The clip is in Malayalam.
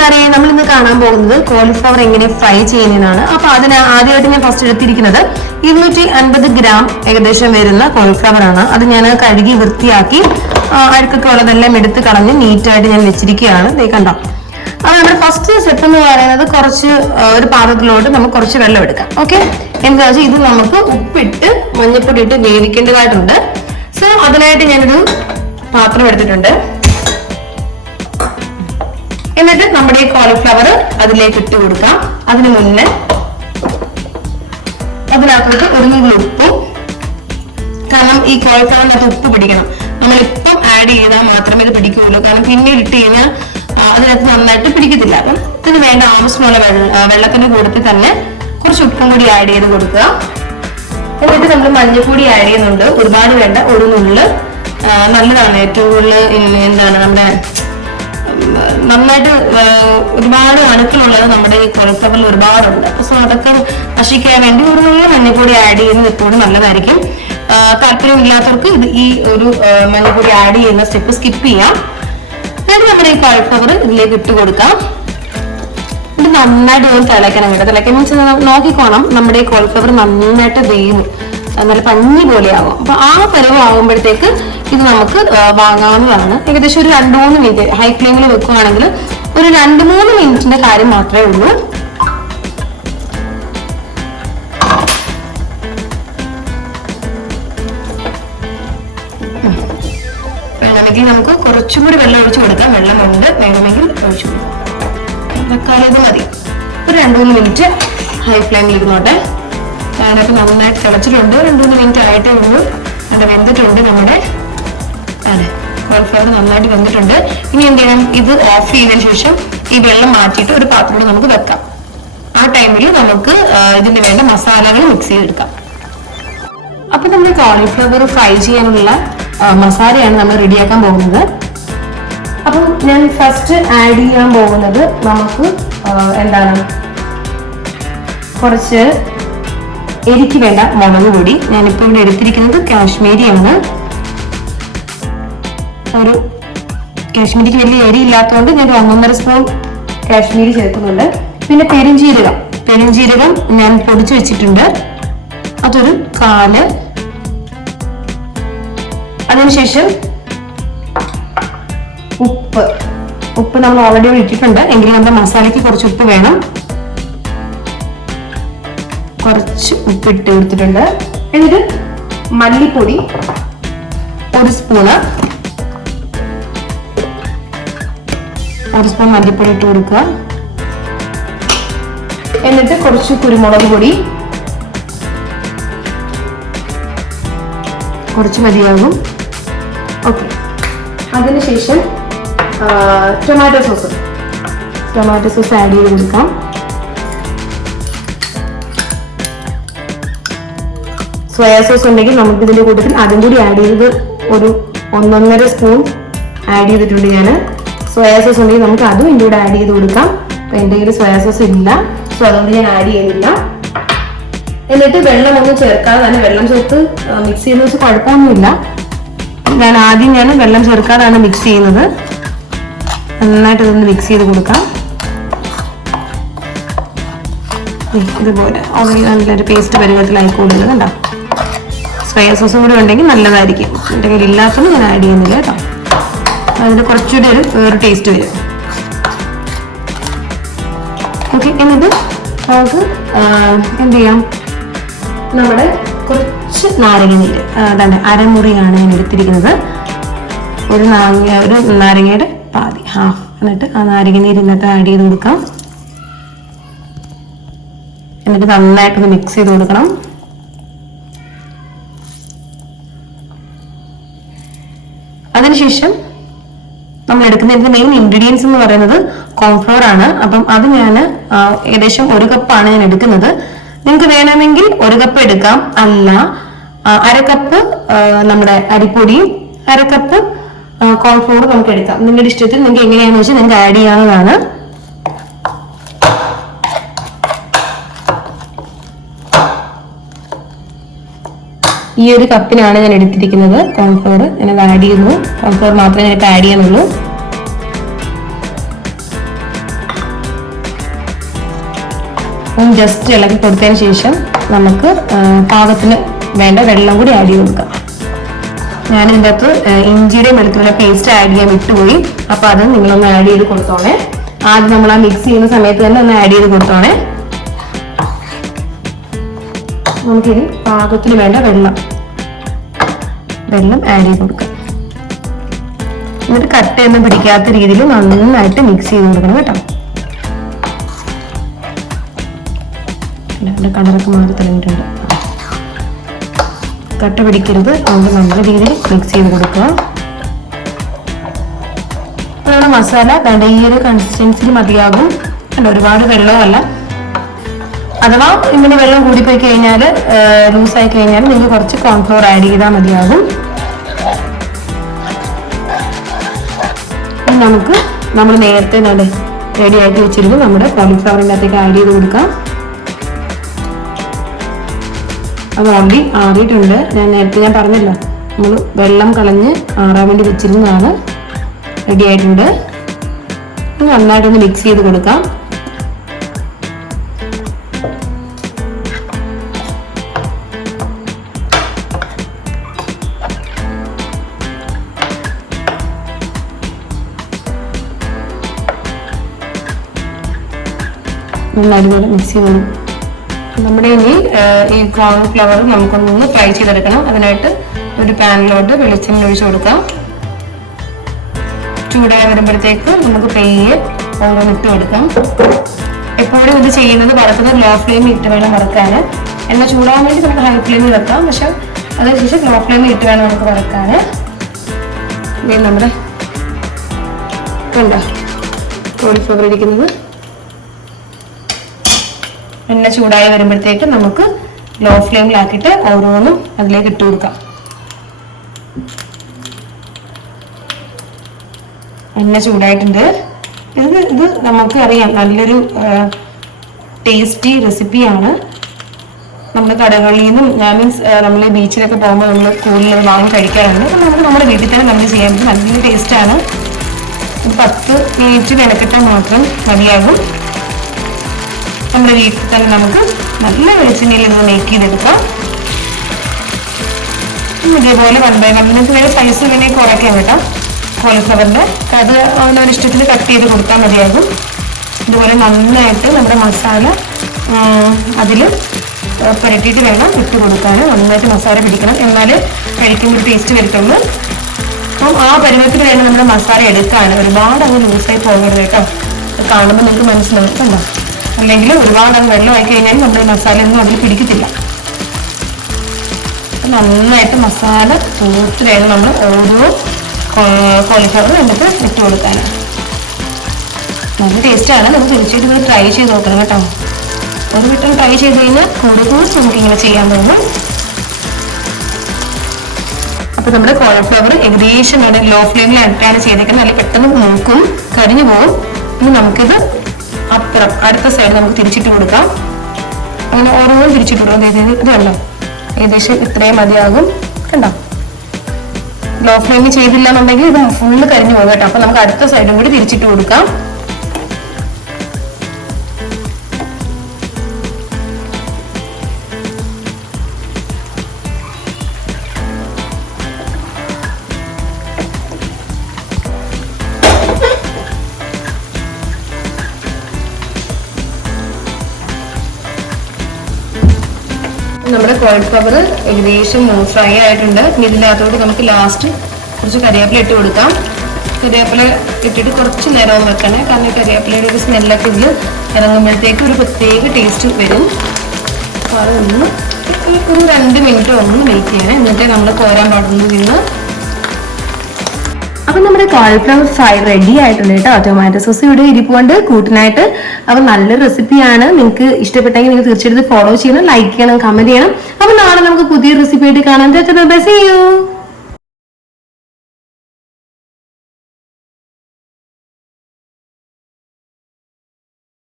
കൂട്ടുകാരെ നമ്മൾ ഇന്ന് കാണാൻ പോകുന്നത് കോളിഫ്ലവർ എങ്ങനെ ഫ്രൈ ചെയ്യുന്നതാണ് അപ്പൊ അതിന് ആദ്യമായിട്ട് ഞാൻ ഫസ്റ്റ് എടുത്തിരിക്കുന്നത് ഇരുന്നൂറ്റി അൻപത് ഗ്രാം ഏകദേശം വരുന്ന കോളിഫ്ലവർ ആണ്. അത് ഞാൻ കഴുകി വൃത്തിയാക്കി അഴുക്കൊക്കെ ഉള്ളതെല്ലാം എടുത്ത് കളഞ്ഞ് നീറ്റായിട്ട് ഞാൻ വെച്ചിരിക്കുകയാണ്. ദേ കണ്ടോ? അപ്പൊ നമ്മുടെ ഫസ്റ്റ് സ്റ്റെപ്പ് എന്ന് പറയുന്നത് കുറച്ച് ഒരു പാത്രത്തിലോട്ട് നമുക്ക് കുറച്ച് വെള്ളം എടുക്കാം. ഓക്കെ? എന്താ വെച്ചാൽ ഇത് നമുക്ക് ഉപ്പിട്ട് മഞ്ഞപ്പൊടി ഇട്ട് വേവിക്കേണ്ടതായിട്ടുണ്ട്. സോ അതിനായിട്ട് ഞാനൊരു പാത്രം എടുത്തിട്ടുണ്ട്. എന്നിട്ട് നമ്മുടെ ഈ കോളിഫ്ലവർ അതിലേക്ക് ഇട്ട് കൊടുക്കാം. അതിന് മുന്നേ അതിനകത്തോട്ട് ഒരു നുള്ളി ഉപ്പും കാരണം ഈ കോളിഫ്ലവറിനകത്ത് ഉപ്പ് പിടിക്കണം. നമ്മൾ ഇപ്പം ആഡ് ചെയ്താൽ മാത്രമേ ഇത് പിടിക്കുകയുള്ളൂ. കാരണം പിന്നെ ഇട്ട് കഴിഞ്ഞാൽ അതിനകത്ത് നന്നായിട്ട് പിടിക്കത്തില്ല. അപ്പം ഇതിന് വേണ്ട ആവശ്യമുള്ള വെള്ളത്തിന്റെ കൂട്ടത്തിൽ തന്നെ കുറച്ച് ഉപ്പും കൂടി ആഡ് ചെയ്ത് കൊടുക്കുക. എന്നിട്ട് നമ്മൾ മഞ്ഞൾപ്പൊടി ആഡ് ചെയ്യുന്നുണ്ട്. ഒരുപാട് വേണ്ട ഒരു നുള്ള്. നല്ലതാണ് ഏറ്റവും കൂടുതൽ എന്താണ് നമ്മുടെ നന്നായിട്ട് ഒരുപാട് അണുക്കളുള്ളത് നമ്മുടെ ഈ കോളിഫ്ലവറിൽ ഒരുപാടുണ്ട്. അപ്പൊ സോ അതൊക്കെ നശിക്കാൻ വേണ്ടി ഒരു നല്ല മഞ്ഞൾപ്പൊടി ആഡ് ചെയ്യുന്നത് എപ്പോഴും നല്ലതായിരിക്കും. താല്പര്യമില്ലാത്തവർക്ക് ഇത് ഈ ഒരു മഞ്ഞപ്പൊടി ആഡ് ചെയ്യുന്ന സ്റ്റെപ്പ് സ്കിപ്പ് ചെയ്യാം. എന്നിട്ട് നമ്മുടെ ഈ കോളിഫ്ലവർ ഇതിലേക്ക് ഇട്ട് കൊടുക്കാം. ഇത് നന്നായിട്ട് ഒന്ന് തിളയ്ക്കണം കേട്ടോ. തിളയ്ക്കാൻ മീൻസ് നോക്കിക്കോണം. നമ്മുടെ ഈ കോളിഫ്ലവർ നന്നായിട്ട് വേവും. നല്ല പഞ്ഞി പോലെയാകും അപ്പൊ ആ പരിവ് ആകുമ്പോഴത്തേക്ക് ഇത് നമുക്ക് വാങ്ങാവുന്നതാണ്. ഏകദേശം ഒരു രണ്ട് മൂന്ന് മിനിറ്റ് ഹൈ ഫ്ലെയിമിൽ വെക്കുകയാണെങ്കിൽ ഒരു രണ്ട് മൂന്ന് മിനിറ്റിന്റെ കാര്യം മാത്രമേ ഉള്ളൂ. വേണമെങ്കിൽ നമുക്ക് കുറച്ചും കൂടി വെള്ളം ഒഴിച്ചു കൊടുക്കാം. വെള്ളമുണ്ട്. വേണമെങ്കിൽ ഒഴിച്ചു കൊടുക്കാം. ഇത് മതി. ഒരു രണ്ട് മൂന്ന് മിനിറ്റ് ഹൈ ഫ്ലെയിമിൽ ഇരുന്നോട്ടെ. ഞാനൊക്കെ നന്നായിട്ട് തിളച്ചിട്ടുണ്ട്. രണ്ട് മൂന്ന് മിനിറ്റ് ആയിട്ടേ ഉള്ളൂ. അത് വെന്തിട്ടുണ്ട് നമ്മുടെ അതെ. കോൾഫ്ലവർ നന്നായിട്ട് വെന്തിട്ടുണ്ട് ഇനി എന്ത് ചെയ്യണം? ഇത് ഓഫ് ചെയ്തതിനു ശേഷം ഈ വെള്ളം മാറ്റിയിട്ട് ഒരു പാത്രത്തിൽ നമുക്ക് വെക്കാം. ആ ടൈമിൽ നമുക്ക് ഇതിന് വേണ്ട മസാലകൾ മിക്സ് ചെയ്തെടുക്കാം. അപ്പൊ നമ്മൾ കോളിഫ്ലവർ ഫ്രൈ ചെയ്യാനുള്ള മസാലയാണ് നമ്മൾ റെഡിയാക്കാൻ പോകുന്നത്. അപ്പം ഞാൻ ഫസ്റ്റ് ആഡ് ചെയ്യാൻ പോകുന്നത് നമുക്ക് എന്താണ്? കുറച്ച് എരിക്ക് വേണ്ട മുളക് പൊടി. ഞാനിപ്പോൾ ഇവിടെ എടുത്തിരിക്കുന്നത് കാശ്മീരിയാണ്. ഒരു കാശ്മീരിക്ക് വലിയ എരി ഇല്ലാത്തതുകൊണ്ട് ഞാൻ ഒന്നൊന്നര സ്പൂൺ കാശ്മീരി ചേർക്കുന്നുണ്ട്. പിന്നെ പെരുംജീരകം. പെരുംജീരകം ഞാൻ പൊടിച്ചു വെച്ചിട്ടുണ്ട്. അതൊരു കാൽ. അതിനുശേഷം ഉപ്പ്. ഉപ്പ് നമ്മൾ ഓൾറെഡി ഇട്ടിട്ടുണ്ട് എങ്കിലും നമ്മുടെ മസാലയ്ക്ക് കുറച്ച് ഉപ്പ് വേണം. കുറച്ച് ഉപ്പ് ഇട്ട് കൊടുത്തിട്ടുണ്ട്. എന്നിട്ട് മല്ലിപ്പൊടി ഒരു സ്പൂണ്. ഒരു സ്പൂൺ മല്ലിപ്പൊടി ഇട്ട് കൊടുക്കുക. എന്നിട്ട് കുറച്ച് കുരുമുളക് പൊടി. കുറച്ച് മതിയാകും. ഓക്കെ. അതിനുശേഷം tomato sauce tomato sauce add ചെയ്ത് കൊടുക്കാം. സോയാ സോസ് ഉണ്ടെങ്കിൽ നമുക്ക് ഇതിന്റെ കൂട്ടത്തിൽ അതും കൂടി ആഡ് ചെയ്ത് ഒരു ഒന്നൊന്നര സ്പൂൺ ആഡ് ചെയ്തിട്ടുണ്ട് ഞാൻ സോയാ സോസ് ഉണ്ടെങ്കിൽ നമുക്ക് അതും എന്റെ കൂടെ ആഡ് ചെയ്ത് കൊടുക്കാം. അപ്പൊ എന്റെ കയ്യിൽ സോയാ സോസ് ഇല്ല. സോ അതുകൊണ്ട് ഞാൻ ആഡ് ചെയ്യുന്നില്ല എന്നിട്ട് വെള്ളം ഒന്ന് ചേർക്കാതെ തന്നെ വെള്ളം ചേർത്ത് മിക്സ് ചെയ്യുന്ന വെച്ച് കുഴപ്പമൊന്നുമില്ല. ഞാൻ ആദ്യം ഞാൻ വെള്ളം ചേർക്കാതാണ് മിക്സ് ചെയ്യുന്നത്. നന്നായിട്ട് ഇതൊന്ന് മിക്സ് ചെയ്ത് കൊടുക്കാം. ഇതുപോലെ ഓൾറെഡി നല്ലൊരു പേസ്റ്റ് പരുവത്തിലായിക്കോളുന്നത് കണ്ടോ? സോയാ സോസും കൂടി ഉണ്ടെങ്കിൽ നല്ലതായിരിക്കും. എന്റെ കയ്യിൽ ഇല്ലാത്തത് ഞാൻ ആഡ് ചെയ്യുന്നില്ല കേട്ടോ. അതിന് കുറച്ചുകൂടി ഒരു വേറെ ടേസ്റ്റ് വരും. ഓക്കെ എന്നിട്ട് നമുക്ക് എന്ത് ചെയ്യാം? നമ്മുടെ കുറച്ച് നാരങ്ങ നീര് അതാണ് അരമുറിയാണ് ഞാൻ എടുത്തിരിക്കുന്നത്. ഒരു നാരങ്ങ ഒരു നാരങ്ങയുടെ പാതി ഹാഫ് എന്നിട്ട് ആ നാരങ്ങ നീര് ഇന്നത്തെ ആഡ് ചെയ്ത് കൊടുക്കാം. എന്നിട്ട് നന്നായിട്ടൊന്ന് മിക്സ് ചെയ്ത് കൊടുക്കണം. അതിനുശേഷം നമ്മൾ എടുക്കുന്ന ഇതിന്റെ മെയിൻ ഇൻഗ്രീഡിയൻസ് എന്ന് പറയുന്നത് കോൺഫ്ലോർ ആണ്. അപ്പം അത് ഞാൻ ഏകദേശം ഒരു കപ്പാണ് ഞാൻ എടുക്കുന്നത്. നിങ്ങൾക്ക് വേണമെങ്കിൽ ഒരു കപ്പ് എടുക്കാം. അല്ല അര കപ്പ് നമ്മുടെ അരിപ്പൊടിയും അര കപ്പ് കോൺഫ്ലോർ നമുക്ക് എടുക്കാം. നിങ്ങളുടെ ഇഷ്ടത്തിൽ നിങ്ങൾക്ക് എങ്ങനെയാണെന്ന് വെച്ചാൽ നിങ്ങൾക്ക് ആഡ് ചെയ്യാവുന്നതാണ്. ഈ ഒരു കപ്പിനാണ് ഞാൻ എടുത്തിരിക്കുന്നത്. കോൺഫ്ലോർ ഞാനത് ആഡ് ചെയ്യുന്നു. കോൺഫ്ലോർ മാത്രമേ ഞാനിപ്പോൾ ആഡ് ചെയ്യുന്നുള്ളൂ ഒന്ന് ജസ്റ്റ് ഇളക്കി കൊടുത്തതിന് ശേഷം നമുക്ക് പാകത്തിന് വേണ്ട വെള്ളം കൂടി ആഡ് ചെയ്ത് കൊടുക്കാം. ഞാൻ ഇതിന്റെ അകത്ത് ഇഞ്ചിയുടെയും വെളുത്തുള്ളിയുടെ പേസ്റ്റ് ആഡ് ചെയ്യാൻ വിട്ടുപോയി. അപ്പോൾ അത് നിങ്ങളൊന്ന് ആഡ് ചെയ്ത് കൊടുത്തോണേ. ആദ്യം നമ്മൾ ആ മിക്സ് ചെയ്യുന്ന സമയത്ത് തന്നെ ഒന്ന് ആഡ് ചെയ്ത് കൊടുത്തോണേ. നമുക്കിനി പാകത്തിന് വേണ്ട വെള്ളം. വെള്ളം ആഡ് ചെയ്ത് കൊടുക്കാം. എന്നിട്ട് കട്ടയൊന്നും പിടിക്കാത്ത രീതിയിൽ നന്നായിട്ട് മിക്സ് ചെയ്ത് കൊടുക്കണം കേട്ടോ. കളറൊക്കെ മാറി തുടങ്ങിയിട്ടുണ്ട്. കട്ട പിടിക്കരുത്. അതുകൊണ്ട് നല്ല രീതിയിൽ മിക്സ് ചെയ്ത് കൊടുക്കുക. നമ്മുടെ മസാല. ഒരു കൺസിസ്റ്റൻസിൽ മതിയാകും. അല്ല ഒരുപാട് വെള്ളമല്ല. അഥവാ ഇങ്ങനെ വെള്ളം കൂടിപ്പോയി കഴിഞ്ഞാൽ ലൂസായി കഴിഞ്ഞാൽ നിങ്ങൾക്ക് കുറച്ച് കോൺഫ്ലോർ ആഡ് ചെയ്താൽ മതിയാകും. നമുക്ക് നമ്മൾ നേരത്തെ നല്ല റെഡി ആക്കി വെച്ചിരുന്നു നമ്മുടെ കോളിഫ്ലവറിന്റെ അകത്തേക്ക് ആഡ് ചെയ്ത് കൊടുക്കാം. അത് ഓൾറെഡി ആറിയിട്ടുണ്ട്. ഞാൻ നേരത്തെ ഞാൻ പറഞ്ഞല്ലോ നമ്മൾ വെള്ളം കളഞ്ഞ് ആറാൻ വേണ്ടി വെച്ചിരുന്നതാണ്. റെഡി ആയിട്ടുണ്ട്. നന്നായിട്ടൊന്ന് മിക്സ് ചെയ്ത് കൊടുക്കാം. നന്നായിട്ട് മിക്സ് കൊടുക്കും നമ്മുടെ ഇനി ഈ കോൺഫ്ലവർ നമുക്കൊന്നൊന്ന് ഫ്രൈ ചെയ്തെടുക്കണം. അതിനായിട്ട് ഒരു പാനിലോട്ട് വെളിച്ചെണ്ണ ഒഴിച്ചു കൊടുക്കാം. ചൂടായി വരുമ്പോഴത്തേക്ക് നമുക്ക് പെയ്യെ ഓരോന്നിട്ട് കൊടുക്കാം. എപ്പോഴും ഇത് ചെയ്യുന്നത് വറക്കുന്നത് ലോ ഫ്ലെയിമിൽ ഇട്ട് വേണം വറുക്കാൻ എണ്ണ ചൂടാകാൻ വേണ്ടി നമുക്ക് ഹൈ ഫ്ലെയിമിൽ വെക്കാം. പക്ഷെ അതിനുശേഷം ലോ ഫ്ലെയിമിൽ ഇട്ട് വേണം നമുക്ക് വറുക്കാൻ നമ്മുടെ കണ്ടോ കോളിഫ്ലവർ ഇരിക്കുന്നത്? എണ്ണ ചൂടായി വരുമ്പോഴത്തേക്ക് നമുക്ക് ലോ ഫ്ലെയിമിലാക്കിയിട്ട് ഓരോന്നും അതിലേക്ക് ഇട്ട് കൊടുക്കാം. എണ്ണ ചൂടായിട്ടുണ്ട്. ഇത് ഇത് നമുക്ക് അറിയാം നല്ലൊരു ടേസ്റ്റി റെസിപ്പിയാണ് നമ്മൾ കടകളിൽ നിന്നും മീൻസ് നമ്മൾ ബീച്ചിലൊക്കെ പോകുമ്പോൾ നമ്മൾ കൂടുതൽ വാങ്ങി കഴിക്കാറുണ്ട്. നമുക്ക് നമ്മുടെ വീട്ടിൽ തന്നെ നമ്മൾ ചെയ്യാൻ പറ്റും. നല്ലൊരു ടേസ്റ്റാണ് പത്ത് മിനിറ്റ് വിലക്കിട്ടാൽ മാത്രം മതിയാകും. നമ്മുടെ വീട്ടിൽ തന്നെ നമുക്ക് നല്ല വെളിച്ചെണ്ണയിൽ നിന്ന് മേക്ക് ചെയ്തെടുക്കാം. ഇതേപോലെ വൺ ബൈ വൺ നിങ്ങൾക്ക് വേറെ സൈസ് ഇങ്ങനെ കുറയ്ക്കാം കേട്ടോ. കോളിഫ്ലവറിന്റെ അത് അവനവന്റെ ഇഷ്ടത്തിന് കട്ട് ചെയ്ത് കൊടുത്താൽ മതിയാകും ഇതുപോലെ നന്നായിട്ട് നമ്മുടെ മസാല അതിൽ പുരട്ടിയിട്ട് വേണം ഇട്ട് കൊടുക്കാൻ നന്നായിട്ട് മസാല പിടിക്കണം. എന്നാൽ കഴിക്കുമ്പോൾ ടേസ്റ്റ് വരത്തുള്ളൂ. അപ്പം ആ പരുവത്തിൽ വേണം നമ്മുടെ മസാല എടുക്കാൻ ഒരുപാട് അങ്ങ് ലൂസായി പോകരുത് കേട്ടോ. കാണുമ്പോൾ നിങ്ങൾക്ക് മനസ്സിലാവും. കണ്ടോ? അല്ലെങ്കിൽ ഒരുപാട് അത് വെള്ളമായി കഴിഞ്ഞാൽ നമ്മുടെ മസാലയൊന്നും അതിൽ പിടിക്കത്തില്ല. നന്നായിട്ട് മസാല തൂത്ത് വേണം നമ്മൾ ഓരോ കോളിഫ്ലവർ നമുക്ക് ഇട്ട് കൊടുക്കാനാണ് നല്ല ടേസ്റ്റാണ് നമുക്ക് തീർച്ചയായിട്ടും ഇത് ട്രൈ ചെയ്ത് നോക്കണം കേട്ടോ. ഒരു വട്ടം ട്രൈ ചെയ്ത് കഴിഞ്ഞാൽ കൂടുതൽ കൂടുതൽ നമുക്ക് ഇങ്ങനെ ചെയ്യാൻ തോന്നും. അപ്പൊ നമ്മുടെ കോളിഫ്ലവർ ഏകദേശം വേണം ലോ ഫ്ലെയിമിൽ ഇട്ടാണ് ചെയ്തേക്കുന്നത്. നല്ല പെട്ടെന്ന് നോക്കും കരിഞ്ഞു പോകും ഇനി നമുക്കിത് അപ്പുറം അടുത്ത സൈഡ് നമുക്ക് തിരിച്ചിട്ട് കൊടുക്കാം. അങ്ങനെ ഓരോന്നും തിരിച്ചിട്ട് കൊടുക്കാം. ഇത് കണ്ടോ? ഏകദേശം ഇത്രയും മതിയാകും. കണ്ടോ? ലോ ഫ്ലെയിമിൽ ചെയ്തില്ല എന്നുണ്ടെങ്കിൽ ഇത് ഫുള്ള് കരിഞ്ഞു പോകും കേട്ടോ. അപ്പൊ നമുക്ക് അടുത്ത സൈഡും കൂടി തിരിച്ചിട്ട് കൊടുക്കാം. കവർ ഏകദേശം ഫ്രൈ ആയിട്ടുണ്ട്. ഇനി ഇതിനകത്തോട്ട് നമുക്ക് ലാസ്റ്റ് കുറച്ച് കരിവേപ്പില ഇട്ട് കൊടുക്കാം. കരിവേപ്പില ഇട്ടിട്ട് കുറച്ച് നേരം വെക്കണേ. കാരണം കരിവേപ്പിലയുടെ ഒരു സ്മെല്ലൊക്കെ ഇതിൽ ഇറങ്ങുമ്പോഴത്തേക്ക് ഒരു പ്രത്യേക ടേസ്റ്റ് വരും. അപ്പോൾ അതൊന്ന് ഒരു രണ്ട് മിനിറ്റ് ഒന്ന് വെയിറ്റ് ചെയ്യണം. എന്നിട്ട് നമ്മൾ കോരാൻ പാടുന്നതിൽ നിന്ന് അപ്പം നമ്മുടെ കോളിഫ്ലവർ ഫ്രൈ റെഡി ആയിട്ടുണ്ട് കേട്ടോ. ടൊമാറ്റോ സോസ് ഇവിടെ ഇരിപ്പുണ്ട്. കൂട്ടിനായിട്ട് അപ്പം നല്ലൊരു റെസിപ്പിയാണ് നിങ്ങൾക്ക് ഇഷ്ടപ്പെട്ടെങ്കിൽ നിങ്ങൾ തീർച്ചയായിട്ടും ഫോളോ ചെയ്യണം ലൈക്ക് ചെയ്യണം കമന്റ് ചെയ്യണം. അപ്പം നാളെ നമുക്ക് പുതിയ റെസിപ്പി ആയിട്ട് കാണാൻ ബൈ സീ യു